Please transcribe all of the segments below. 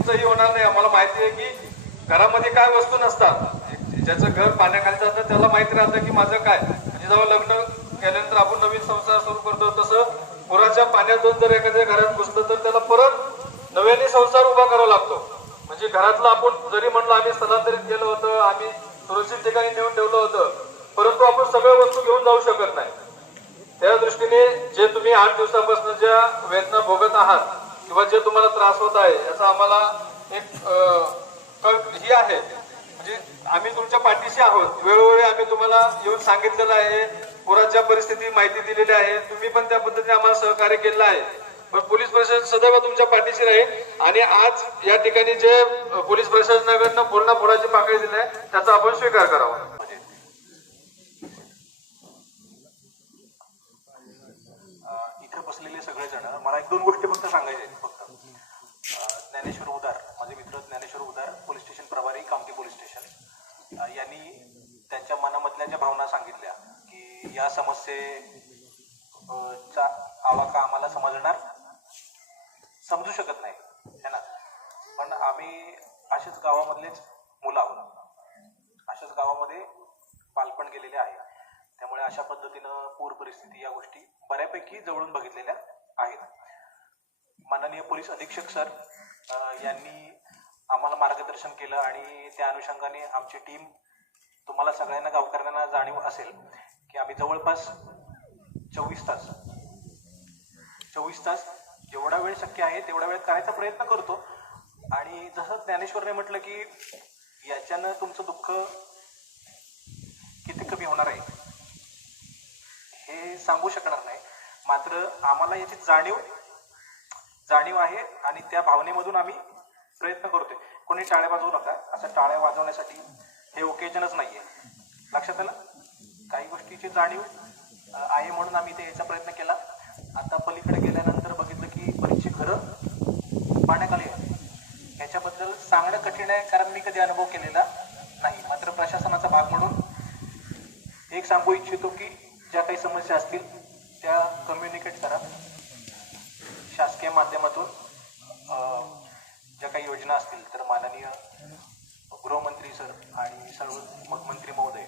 तुमचंही होणार नाही. आम्हाला माहिती आहे की घरामध्ये काय वस्तू नसतात. ज्याचं घर पाण्याखाली जातं त्याला माहिती राहतं की माझं काय. म्हणजे जेव्हा लग्न केल्यानंतर आपण नवीन संसार सुरू करतो तसं पुराच्या पाण्यातून जर एखाद्या घरात घुसलं तर त्याला परत नव्याने संसार उभा करावा लागतो. म्हणजे घरातलं आपण जरी म्हणलं आम्ही स्थलांतरित केलं होतं आम्ही सुरक्षित ठिकाणी नेऊन ठेवलं होतं परंतु आपण सगळ्या वस्तू घेऊन जाऊ शकत नाही. त्या दृष्टीने जे तुम्ही आठ दिवसापासून ज्या वेदना भोगत आहात किंवा जे तुम्हाला त्रास होत आहे याचा आम्हाला एक ही आहे. म्हणजे आम्ही तुमच्या पाठीशी आहोत. वेळोवेळी आम्ही तुम्हाला येऊन सांगितलेलं आहे पुराच्या परिस्थिती माहिती दिलेली आहे. तुम्ही पण त्या पद्धतीने आम्हाला सहकार्य केलं आहे. पण पोलीस प्रशासन सदैव तुमच्या पाठीशी राहील. आणि आज या ठिकाणी जे पोलीस प्रशासनाकडनं पूर्ण पुराची पाकळी दिली आहे त्याचा आपण स्वीकार करावा. ज्ञानेश्वर उदार माझे मित्र ज्ञानेश्वर उदार पोलीस स्टेशन प्रभारी कामठी पोलीस स्टेशन यांनी त्यांच्या मनामधल्या ज्या भावना सांगितल्या की या समस्ये चा आवाका आम्हाला समजणार? समजू शकत नाही है ना? पण आम्ही असेच गावामधलेच मुलं आहोत. अशाच गावामध्ये बालपण गेलेले आहे. त्यामुळे अशा पद्धतीनं पूर परिस्थिती या गोष्टी बऱ्यापैकी जवळून बघितलेल्या आहेत. माननीय पोलीस अधीक्षक सर यांनी आम्हाला मार्गदर्शन केलं आणि त्या अनुषंगाने आमची टीम तुम्हाला सगळ्यांना गावकऱ्यांना जाणीव असेल की आम्ही जवळपास चोवीस तास चोवीस तास जेवढा वेळ शक्य आहे तेवढा वेळ करायचा प्रयत्न करतो. आणि जसं ज्ञानेश्वरने म्हटलं की याच्यानं तुमचं दुःख किती कमी होणार आहे हे सांगू शकणार नाही. मात्र आम्हाला याची जाणीव जाणीव आहे आणि त्या भावनेमधून आम्ही प्रयत्न करतोय. कोणी टाळ्या वाजवू नका. असं टाळ्या वाजवण्यासाठी हे ओकेजनच नाहीये. लक्षात आलं? काही गोष्टीची जाणीव आहे म्हणून आम्ही ते याचा प्रयत्न केला. आता पलीकडे गेल्यानंतर बघितलं की बरीचशी घरं पाण्याखाली आहे याच्याबद्दल सांगणं कठीण आहे कारण मी कधी अनुभव केलेला नाही. मात्र प्रशासनाचा भाग म्हणून एक सांगू इच्छितो की ज्या काही समस्या असतील त्या कम्युनिकेट करा. शासकीय माध्यमातून अं, ज्या काही योजना असतील तर माननीय गृहमंत्री सर आणि सर्व मंत्री महोदय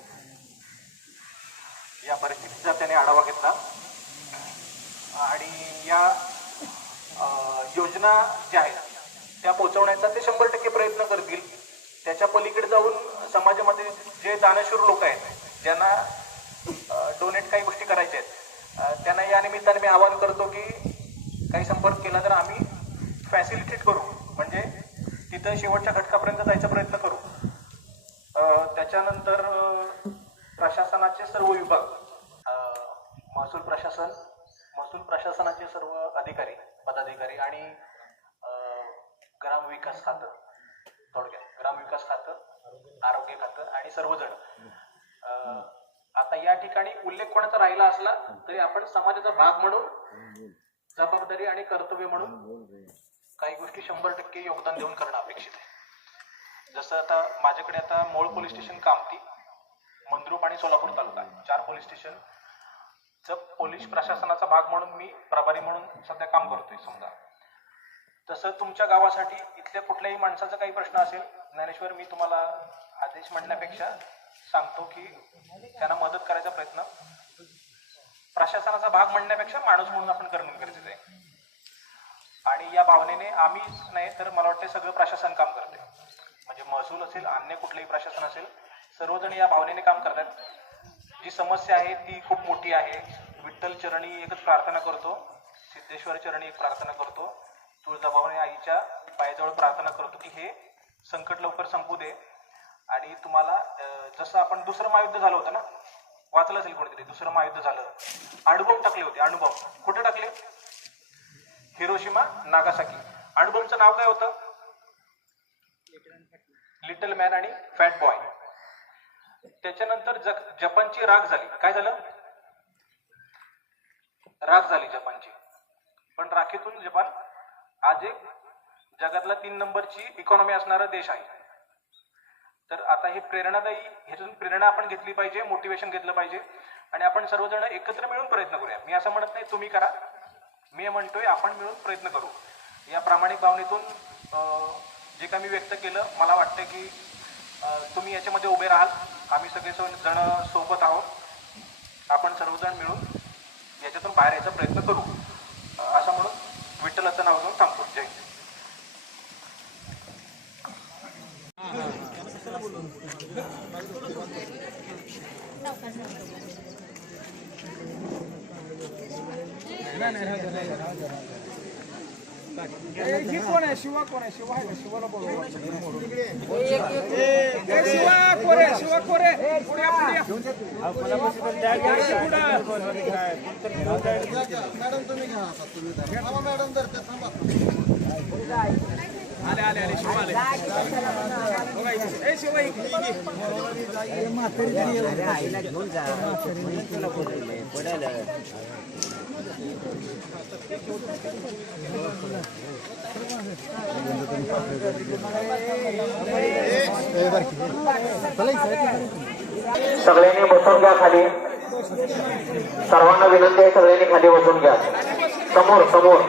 या परिस्थितीचा त्याने आढावा घेतला. आणि या योजना ज्या आहेत त्या पोहोचवण्याचा ते शंभर टक्के प्रयत्न करतील. त्याच्या पलीकडे जाऊन समाजामध्ये जे दानशूर लोक आहेत ज्यांना डोनेट काही गोष्टी करायच्या आहेत त्यांना या निमित्ताने मी आवाहन करतो की काही संपर्क केला तर आम्ही फॅसिलिटेट करू. म्हणजे तिथं शेवटच्या घटकापर्यंत जायचा प्रयत्न करू. त्याच्यानंतर प्रशासनाचे सर्व विभाग महसूल प्रशासन महसूल प्रशासनाचे सर्व अधिकारी पदाधिकारी आणि ग्रामविकास खातं थोडक्यात ग्रामविकास खातं आरोग्य खातं आणि सर्वजण. आता या ठिकाणी उल्लेख कोणाचा राहिला असला तरी आपण समाजाचा भाग म्हणून जबाबदारी आणि कर्तव्य म्हणून काही गोष्टी शंभर टक्के योगदान देऊन करणं अपेक्षित आहे. जसं आता माझ्याकडे आता मोळ पोलीस स्टेशन कामती मंद्रुप आणि सोलापूर तालुका चार पोलीस स्टेशन. च पोलीस प्रशासनाचा भाग म्हणून मी प्रभारी म्हणून सध्या काम करतोय समजा. तसं तुमच्या गावासाठी इथल्या कुठल्याही माणसाचा काही प्रश्न असेल ज्ञानेश्वर मी तुम्हाला आदेश म्हणण्यापेक्षा सांगतो की त्यांना मदत करायचा प्रयत्न. प्रशासनाचा भाग म्हणण्यापेक्षा माणूस म्हणून आपण करणं गरजेचं आहे. आणि या भावनेने आम्हीच नाही तर मला वाटतं सगळं प्रशासन काम करते. म्हणजे महसूल असेल अन्य कुठलंही प्रशासन असेल सर्वजण या भावनेने काम करतात. जी समस्या आहे ती खूप मोठी आहे. विठ्ठल चरणी एकच प्रार्थना करतो. सिद्धेश्वर चरणी एक प्रार्थना करतो. तुळजाभवानी आईच्या पायाजवळ प्रार्थना करतो की हे संकट लवकर संपू दे. आणि तुम्हाला जसं आपण दुसरं महायुद्ध झालं होतं ना? वाचलं असेल कोणीतरी? दुसरं महायुद्ध झालं. अणुबॉम्ब टाकले होते अणुबॉम्ब कुठे टाकले? Hiroshima Nagasaki. अणुबॉम्बचं नाव काय होतं? लिटल मॅन आणि फॅट बॉय त्याच्यानंतर जग जपानची राग झाली. काय झालं? राग झाली जपानची. पण राखीतून जपान आज एक जगातला तीन नंबरची इकॉनॉमी असणारा देश आहे. तर आता हे प्रेरणादायी ह्याच्यातून प्रेरणा आपण घेतली पाहिजे मोटिवेशन घेतलं पाहिजे. आणि आपण सर्वजण एकत्र मिळून प्रयत्न करूया. मी असं म्हणत नाही तुम्ही करा. मी म्हणतोय आपण मिळून प्रयत्न करू. या प्रामाणिक भावनेतून जे काही मी व्यक्त केलं मला वाटतं की तुम्ही याच्यामध्ये उभे राहाल. आम्ही सगळे जण सोबत आहोत. आपण सर्वजण मिळून याच्यातून बाहेर यायचा प्रयत्न करू. असं म्हणून विठ्ठलाचं नाव घेऊन थांबतो. जय ही कोण आहे शिवा कोण आहे शिवा आहे शिवाला बोलवा शिवा कोरे शिवा कोरे पुढे आले आले आले आले. सगळ्यांनी बसून घ्या खाली. सर्वांना विनंती आहे सगळ्यांनी खाली बसून घ्या. समोर समोर.